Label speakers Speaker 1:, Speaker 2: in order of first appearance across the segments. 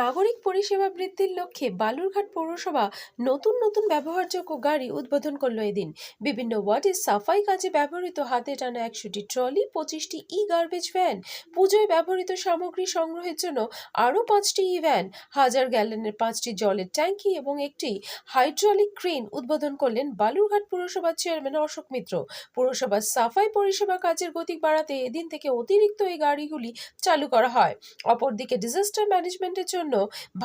Speaker 1: নাগরিক পরিষেবা বৃদ্ধির লক্ষ্যে বালুরঘাট পৌরসভা নতুন নতুন ব্যবহারযোগ্য গাড়ি উদ্বোধন করল এদিন বিভিন্ন ওয়ার্ডে সাফাই কাজে ব্যবহৃত হাতে টানা একশোটি ট্রলি পঁচিশটি ই গার্বেজ ভ্যান পুজোয় ব্যবহৃত সামগ্রী সংগ্রহের জন্য আরও পাঁচটি ই ভ্যান হাজার গ্যালনের পাঁচটি জলের ট্যাঙ্কি এবং একটি হাইড্রলিক ক্রেন উদ্বোধন করলেন বালুরঘাট পৌরসভার চেয়ারম্যান অশোক মিত্র পৌরসভার সাফাই পরিষেবা কাজের গতি বাড়াতে এদিন থেকে অতিরিক্ত এই গাড়িগুলি চালু করা হয় অপরদিকে ডিজাস্টার ম্যানেজমেন্টের জন্য জন্য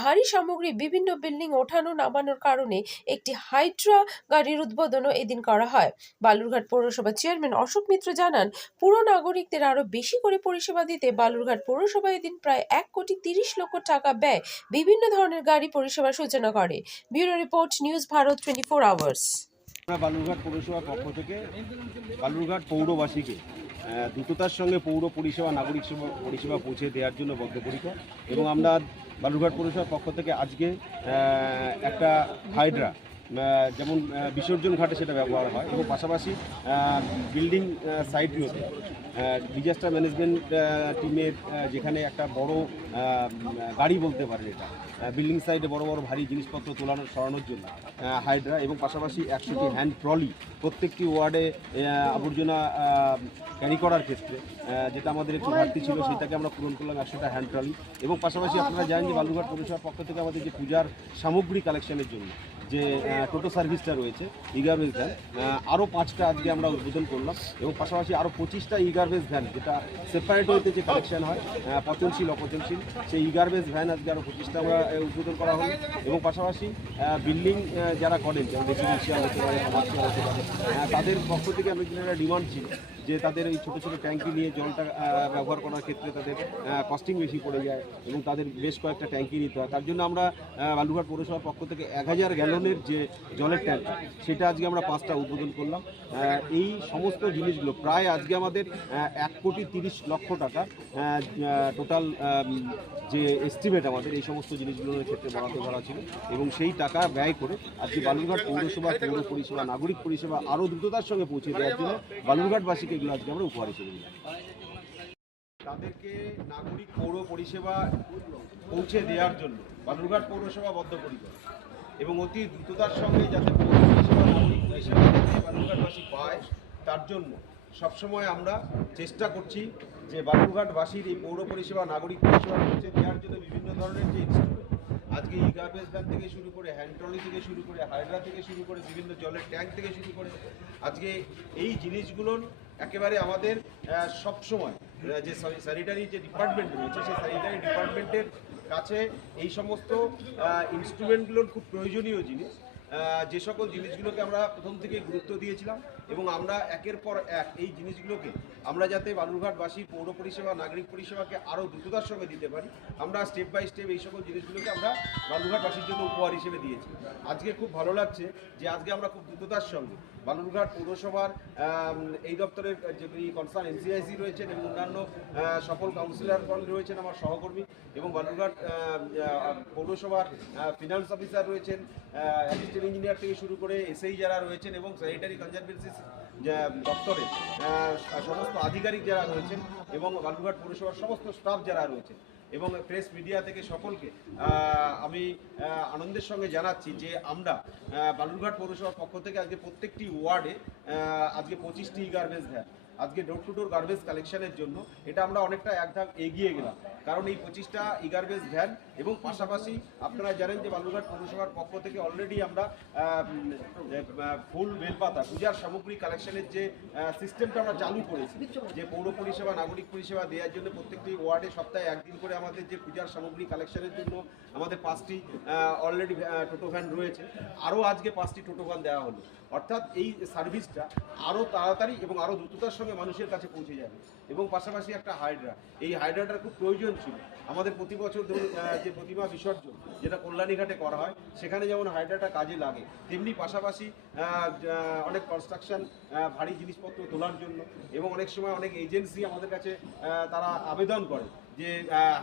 Speaker 1: ভারী সামগ্রী বিভিন্ন বিল্ডিং ওঠানো নামানোর কারণে একটি হাইড্রা গাড়ির উদ্বোধনও এদিন করা হয় বালুরঘাট পৌরসভা চেয়ারম্যান অশোক মিত্র জানান পুরো নাগরিকদের আরও বেশি করে পরিষেবা দিতে বালুরঘাট পৌরসভা এদিন প্রায় এক কোটি তিরিশ লক্ষ টাকা ব্যয় বিভিন্ন ধরনের গাড়ি পরিষেবার সূচনা করে bureau report news Bharat twenty four hours
Speaker 2: Balurghat পৌরসভার পক্ষ থেকে বালুরঘাট পৌরবাসীকে দ্রুততার সঙ্গে পৌর পরিষেবা নাগরিক পরিষেবা পৌঁছে দেওয়ার জন্য বদ্ধপরিকর এবং আমরা বালুরঘাট পৌরসভার পক্ষ থেকে আজকে একটা হাইড্রা যেমন বিসর্জন ঘাটে সেটা ব্যবহার হয় এবং পাশাপাশি বিল্ডিং সাইটগুলোতে ডিজাস্টার ম্যানেজমেন্ট টিমের যেখানে একটা বড় গাড়ি বলতে পারেন এটা বিল্ডিং সাইডে বড় বড় ভারী জিনিসপত্র তোলানো সরানোর জন্য হাইড্রা এবং পাশাপাশি একশোটি হ্যান্ড ট্রলি প্রত্যেকটি ওয়ার্ডে আবর্জনা ক্যারি করার ক্ষেত্রে যেটা আমাদের একটু ঘাটতি ছিল সেটাকে আমরা পূরণ করলাম একশোটা হ্যান্ড ট্রলি এবং পাশাপাশি আপনারা জানেন যে বালুঘাট পৌরসভার পক্ষ থেকে আমাদের যে পূজার সামগ্রী কালেকশনের জন্য যে টোটো সার্ভিসটা রয়েছে ইগারবেজ ভ্যান আরও পাঁচটা আজকে আমরা উদ্বোধন করলাম এবং পাশাপাশি আরও পঁচিশটা ইগারবেজ ভ্যান যেটা সেপারেট হইতে যে কালেকশন হয় পচনশীল অপচনশীল সেই ইগারবেজ ভ্যান আজকে আরও পঁচিশটা আমরা উদ্বোধন করা হলো এবং পাশাপাশি বিল্ডিং যারা করেন যেমন রেসিডেন্সিয়াল হতে পারে কমার্শিয়াল হতে পারে তাদের পক্ষ থেকে আমি একটা ডিমান্ড ছিল যে তাদের ওই ছোটো ছোটো ট্যাঙ্কি নিয়ে জলটা ব্যবহার করার ক্ষেত্রে তাদের কস্টিং বেশি পড়ে যায় এবং তাদের বেশ কয়েকটা ট্যাঙ্কি নিতে হয় তার জন্য আমরা বালুঘাট পৌরসভার পক্ষ থেকে এক হাজার গেলো ধরনের যে জলের ট্যাঙ্ক সেটা আজকে আমরা পাঁচটা উদ্বোধন করলাম এই সমস্ত জিনিসগুলো প্রায় আজকে আমাদের এক কোটি তিরিশ লক্ষ টাকা টোটাল যে এস্টিমেট আমাদের এই সমস্ত জিনিসগুলোর ক্ষেত্রে বরাদ্দ করা ছিল এবং সেই টাকা ব্যয় করে আজকে বালুরঘাট পৌরসভা পৌর পরিষেবা নাগরিক পরিষেবা আরও দ্রুততার সঙ্গে পৌঁছে দেওয়ার জন্য বালুরঘাটবাসীকে এগুলো আজকে আমরা উপহার হিসেবে দিলাম তাদেরকে নাগরিক পৌর পরিষেবা পৌঁছে দেওয়ার জন্য বালুরঘাট পৌরসভা বদ্ধ বদ্ধপরিকর এবং অতি দ্রুততার সঙ্গে যাতে পরিষেবা মানে বালুরঘাটবাসী পায় তার জন্য সবসময় আমরা চেষ্টা করছি যে বালুরঘাটবাসীর এই পৌর পরিষেবা নাগরিক পরিষেবা পৌঁছে দেওয়ার জন্য বিভিন্ন ধরনের যে আজকে ই গার্বেজ থেকে শুরু করে হ্যান্ডট্রলি থেকে শুরু করে হাইড্রা থেকে শুরু করে বিভিন্ন জলের ট্যাঙ্ক থেকে শুরু করে আজকে এই জিনিসগুলোর একেবারে আমাদের সবসময় যে স্যানিটারি যে ডিপার্টমেন্ট রয়েছে সেই স্যানিটারি ডিপার্টমেন্টের কাছে এই সমস্ত ইনস্ট্রুমেন্টগুলোর খুব প্রয়োজনীয় জিনিস যে সকল জিনিসগুলোকে আমরা প্রথম থেকে গুরুত্ব দিয়েছিলাম এবং আমরা একের পর এক এই জিনিসগুলোকে আমরা যাতে বালুরঘাটবাসী পৌর পরিষেবা নাগরিক পরিষেবাকে আরও দ্রুততার সঙ্গে দিতে পারি আমরা স্টেপ বাই স্টেপ এই সকল জিনিসগুলোকে আমরা বালুরঘাটবাসীর জন্য উপহার হিসেবে দিয়েছি আজকে খুব ভালো লাগছে যে আজকে আমরা খুব দ্রুততার সঙ্গে বালুরঘাট পৌরসভার এই দপ্তরের যেগুলি কনসার্ন এনসিআইসি রয়েছেন এবং অন্যান্য সকল কাউন্সিলরগণ রয়েছেন আমার সহকর্মী এবং বালুরঘাট পৌরসভার ফিনান্স অফিসার রয়েছেন অ্যাসিস্ট্যান্ট ইঞ্জিনিয়ার থেকে শুরু করে এসএই যারা রয়েছেন এবং স্যানিটারি কনজারভেন্সি যে দপ্তরে সমস্ত আধিকারিক যারা রয়েছেন এবং বালুরঘাট পৌরসভার সমস্ত স্টাফ যারা রয়েছেন এবং প্রেস মিডিয়া থেকে সকলকে আমি আনন্দের সঙ্গে জানাচ্ছি যে আমরা বালুরঘাট পৌরসভার পক্ষ থেকে আজকে প্রত্যেকটি ওয়ার্ডে আজকে পঁচিশটি গার্বেজ ভ্যান আজকে ডোর টু ডোর গার্বেজ কালেকশনের জন্য এটা আমরা অনেকটা এক ধাপ এগিয়ে গেলাম কারণ এই পঁচিশটা ই গার্বেজ ভ্যান এবং পাশাপাশি আপনারা জানেন যে বালুরঘাট পৌরসভার পক্ষ থেকে অলরেডি আমরা ফুল বেলপাতা পূজার সামগ্রী কালেকশনের যে সিস্টেমটা আমরা চালু করেছি যে পৌর পরিষেবা নাগরিক পরিষেবা দেওয়ার জন্য প্রত্যেকটি ওয়ার্ডে সপ্তাহে একদিন করে আমাদের যে পূজার সামগ্রী কালেকশনের জন্য আমাদের পাঁচটি অলরেডি টোটো ভ্যান রয়েছে আরও আজকে পাঁচটি টোটো ভ্যান দেওয়া হলো অর্থাৎ এই সার্ভিসটা আরও তাড়াতাড়ি এবং আরও দ্রুততার সঙ্গে মানুষের কাছে পৌঁছে যাবে এবং পাশাপাশি একটা হাইড্রা এই হাইড্রাটার খুব প্রয়োজন ছিল আমাদের প্রতি বছর ধরুন যে প্রতিমা বিসর্জন যেটা কল্যাণীঘাটে করা হয় সেখানে যেমন হাইড্রাটা কাজে লাগে তেমনি পাশাপাশি অনেক কনস্ট্রাকশন ভারী জিনিসপত্র তোলার জন্য এবং অনেক সময় অনেক এজেন্সি আমাদের কাছে তারা আবেদন করে যে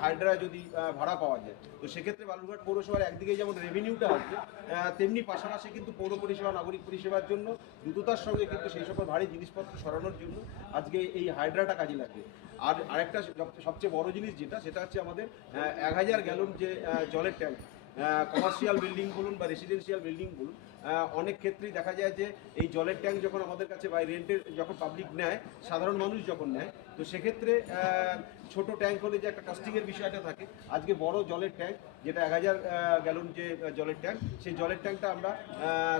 Speaker 2: হাইড্রা যদি ভাড়া পাওয়া যায় তো সেক্ষেত্রে বালুরঘাট পৌরসভার একদিকে যেমন রেভিনিউটা আছে তেমনি পাশাপাশি কিন্তু পৌর পরিষেবা নাগরিক পরিষেবার জন্য দ্রুততার সঙ্গে কিন্তু সেই সকল ভারী জিনিসপত্র সরানোর জন্য আজকে এই হাইড্রাটা কাজে লাগবে আর আরেকটা সবচেয়ে বড় জিনিস যেটা সেটা হচ্ছে আমাদের এক হাজার গ্যালন যে জলের ট্যাঙ্ক কমার্শিয়াল বিল্ডিং বলুন বা রেসিডেন্সিয়াল বিল্ডিং বলুন অনেক ক্ষেত্রেই দেখা যায় যে এই জলের ট্যাঙ্ক যখন আমাদের কাছে বা রেন্টের যখন পাবলিক নেয় সাধারণ মানুষ যখন নেয় তো সেক্ষেত্রে ছোট ট্যাঙ্ক হলে যে একটা কাস্টিংয়ের বিষয়টা থাকে আজকে বড় জলের ট্যাঙ্ক যেটা এক হাজার গ্যালন যে জলের ট্যাঙ্ক সেই জলের ট্যাঙ্কটা আমরা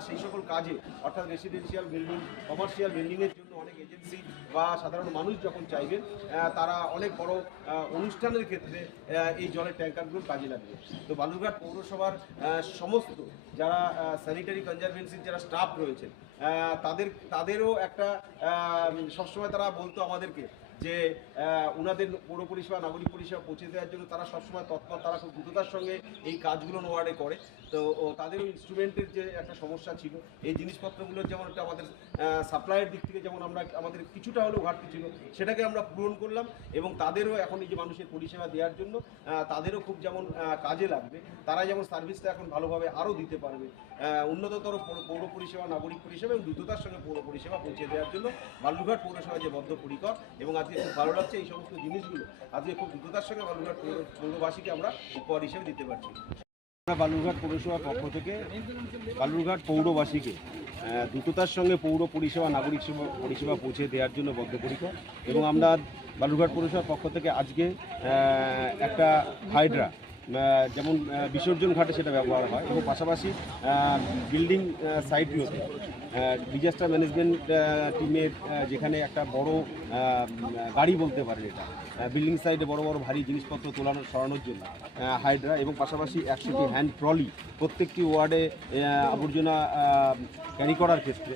Speaker 2: সেই সকল কাজে অর্থাৎ রেসিডেন্সিয়াল বিল্ডিং কমার্শিয়াল বিল্ডিংয়ের জন্য অনেক এজেন্সি বা সাধারণ মানুষ যখন চাইবেন তারা অনেক বড় অনুষ্ঠানের ক্ষেত্রে এই জলের ট্যাঙ্কারগুলো কাজে লাগবে তো বালুরঘাট পৌরসভার সমস্ত যারা স্যানিটারি সঞ্জয় যারা স্টাফ রয়েছেন তাদের তাদেরও একটা সবসময় তারা বলতো আমাদেরকে যে ওনাদের পৌর পরিষেবা নাগরিক পরিষেবা পৌঁছে দেওয়ার জন্য তারা সবসময় তৎপর তারা খুব দ্রুততার সঙ্গে এই কাজগুলো ওয়ার্ডে করে তো তাদের ইনস্ট্রুমেন্টের যে একটা সমস্যা ছিল এই জিনিসপত্রগুলোর যেমন একটা আমাদের সাপ্লাইয়ের দিক থেকে যেমন আমরা আমাদের কিছুটা হলেও ঘাটতি ছিল সেটাকে আমরা পূরণ করলাম এবং তাদেরও এখন এই যে মানুষের পরিষেবা দেওয়ার জন্য তাদেরও খুব যেমন কাজে লাগবে তারা যেমন সার্ভিসটা এখন ভালোভাবে আরও দিতে পারবে উন্নততর পৌর পরিষেবা নাগরিক পরিষেবা পরিষেবা এবং দ্রুততার সঙ্গে পৌর পরিষেবা পৌঁছে দেওয়ার জন্য বালুঘাট পৌরসভা যে বদ্ধপরিকর এবং আজকে খুব ভালো লাগছে এই সমস্ত জিনিসগুলো আজকে খুব দ্রুততার সঙ্গে বালুঘাট পৌরবাসীকে আমরা উপহার হিসেবে দিতে পারছি আমরা বালুরঘাট পৌরসভার পক্ষ থেকে বালুরঘাট পৌরবাসীকে দ্রুততার সঙ্গে পৌর পরিষেবা নাগরিক পরিষেবা পৌঁছে দেওয়ার জন্য বদ্ধপরিকর এবং আমরা বালুরঘাট পৌরসভার পক্ষ থেকে আজকে একটা হাইড্রা যেমন বিসর্জন ঘাটে সেটা ব্যবহার হয় এবং পাশাপাশি বিল্ডিং সাইটগুলোতে ডিজাস্টার ম্যানেজমেন্ট টিমের যেখানে একটা বড় গাড়ি বলতে পারে এটা বিল্ডিং সাইডে বড় বড় ভারী জিনিসপত্র তোলানো সরানোর জন্য হাইড্রা এবং পাশাপাশি একশোটি হ্যান্ড ট্রলি প্রত্যেকটি ওয়ার্ডে আবর্জনা ক্যারি করার ক্ষেত্রে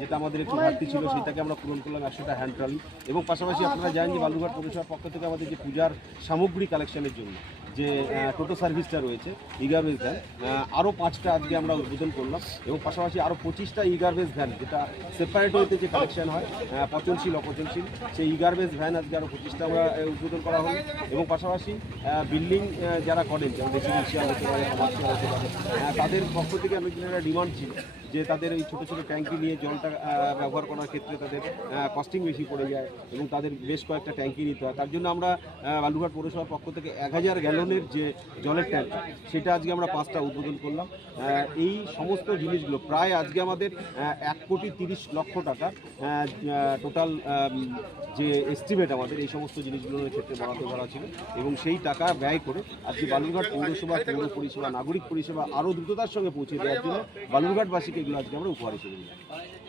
Speaker 2: যেটা আমাদের একটু ঘাটতি ছিল সেটাকে আমরা পূরণ করলাম একশোটা হ্যান্ড ট্রলি এবং পাশাপাশি আপনারা জানেন যে বালুঘাট পৌরসভার পক্ষ থেকে আমাদের যে পূজার সামগ্রী কালেকশনের জন্য যে টোটো সার্ভিসটা রয়েছে ইগারভেজ ভ্যান আরও পাঁচটা আজকে আমরা উদ্বোধন করলাম এবং পাশাপাশি আরও পঁচিশটা ইগারভেজ ভ্যান যেটা সেপারেট হইতে যে কালেকশন হয় পচনশীল অপচনশীল সেই ইগারভেজ ভ্যান আজকে আরও পঁচিশটা আমরা উদ্বোধন করা হলো এবং পাশাপাশি বিল্ডিং যারা করেন যেমন রেসিডেন্সিয়াল হতে পারে কমার্শিয়াল হতে পারে তাদের পক্ষ থেকে আমি একটা ডিমান্ড ছিল যে তাদের এই ছোটো ছোটো ট্যাঙ্কি নিয়ে জলটা ব্যবহার করার ক্ষেত্রে তাদের কস্টিং বেশি পড়ে যায় এবং তাদের বেশ কয়েকটা ট্যাঙ্কি নিতে হয় তার জন্য আমরা বালুঘাট পৌরসভার পক্ষ থেকে এক হাজার গ্যালন আয়নের যে জলের ট্যাঙ্ক সেটা আজকে আমরা পাঁচটা উদ্বোধন করলাম এই সমস্ত জিনিসগুলো প্রায় আজকে আমাদের এক কোটি তিরিশ লক্ষ টাকা টোটাল যে এস্টিমেট আমাদের এই সমস্ত জিনিসগুলোর ক্ষেত্রে বরাদ্দ করা ছিল এবং সেই টাকা ব্যয় করে আজকে বালুরঘাট পৌরসভা পৌর পরিষেবা নাগরিক পরিষেবা আরও দ্রুততার সঙ্গে পৌঁছে দেওয়ার জন্য বালুরঘাটবাসীকে এগুলো আজকে আমরা উপহার হিসেবে নিলাম